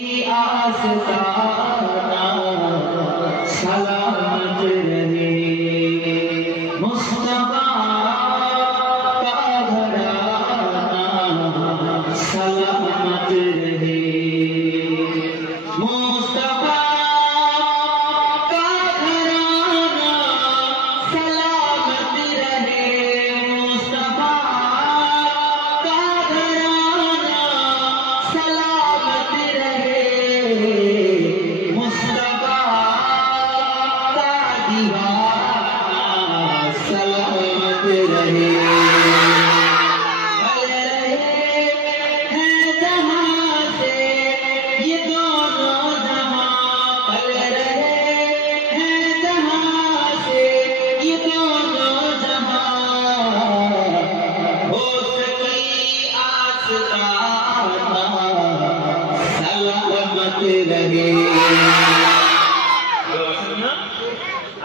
आस्ताना सलामत रहे मुस्तफा का घराना सलामत रहे मुस्तफा का घराना सलामत रहे मुस्तफा का घराना सलामत रहे मुस्तफा का दीवाना सलामत रहे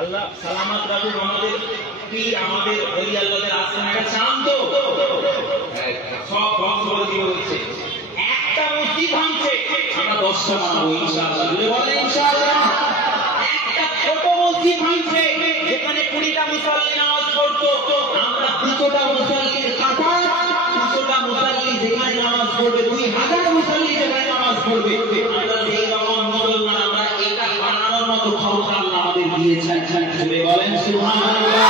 আল্লাহ সালামত রাখুক আমাদের পীর আমাদের ওলি আল্লাহদের আশ্রমটা শান্ত সব ধ্বংস করে দিয়ে হচ্ছে একটা মসজিদ ভাঙছে আমরা 10টা বানাবো ইনশাআল্লাহ বলেন ইনশাআল্লাহ একটা ছোট মসজিদ ভাঙছে যেখানে 20টা মুসল্লি নামাজ পড়তো আমরা 200টা মুসল্লির কাতার 200টা মুসল্লি যেখানে নামাজ পড়বে 2000 মুসল্লি যেখানে নামাজ পড়বে আমরা এই রকম মুসলমান আমরা এটা বানানোর মতো ক্ষমতা আল্লাহ আমাদের দিয়েছেন জুড়ে বলেন সুবহানাল্লাহ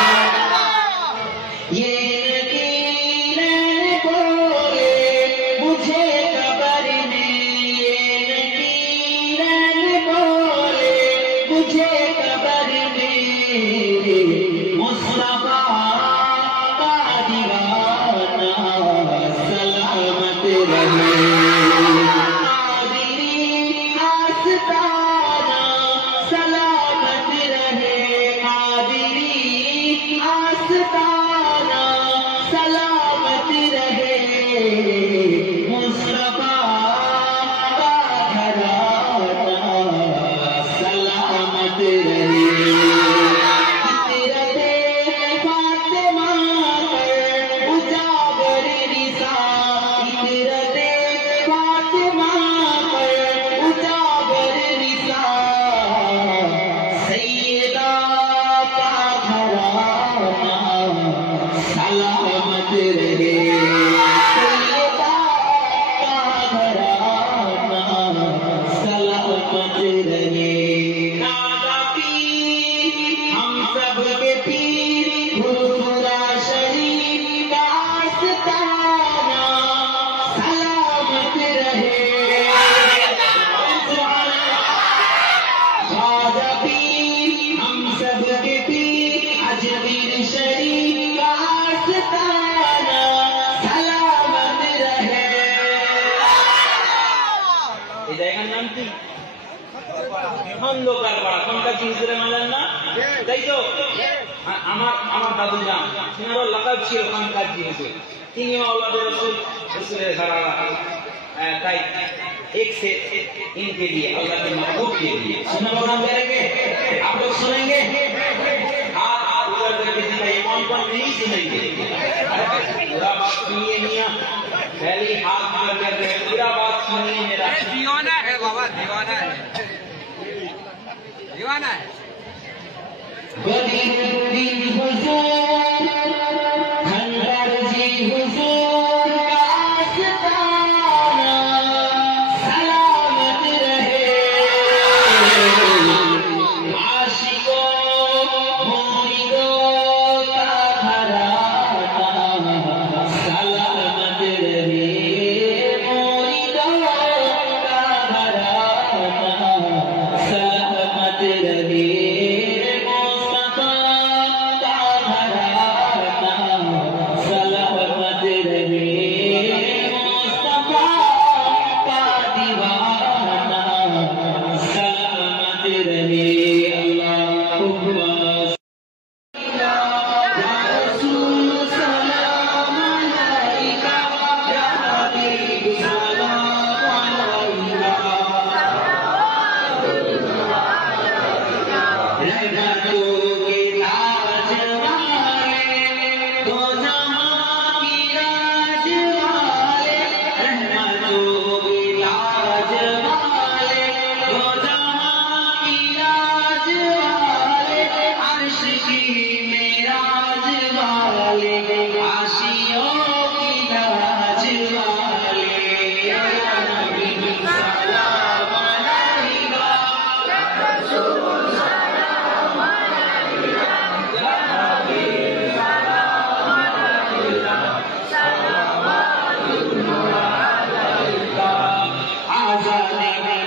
ये यकीन बोले मुझे कब्र में ये यकीन बोले मुझे कब्र में मुस्तफा का दीवाना सलामत रहे सलामत रहे मुस्तफा का घराना सलामत रहे फितरते फातिमा पर उजागर रिसा फितरते फातिमा पर उजागर रिसा सैयदा का घराना सलामत रहे सैयदा का घराना सलामत रहे दादा पीर हम सब के पीर फुरफुरा शरीफ का आस्ताना सलामत रहे दादा पीर हम सब के पीर अजमेर शरीफ का आस्ताना सलामत रहे এই জায়গার নাম কি খন্দকার পাড়া কোনটা চিনতে মানেন না তাই তো আমার দাদু জান তিনারও লাকাব ছিল খন্দকার জিনিসে তিনি আওলাদে রসুলের সারারা তাই एक से इनके लिए अल्लाह के महबूब के लिए सुनना प्रोग्राम करेंगे आप लोग सुनेंगे हाथ उधर करके दिखाइए कौन नहीं सुनेंगे पूरा बात सुनिए मियां पहले हाथ उधर करके पूरा बात सुनिए मेरा दीवाना है बाबा दीवाना है वलीउद्दीन हुजूर खंडर जी हुजूर का आस्ताना सलामत रहे आशिकों मुरीदों का घराना सलामत रहे मुरीदों का घराना सलामत रहे मुस्तफा का घराना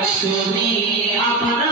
শুনি আপনার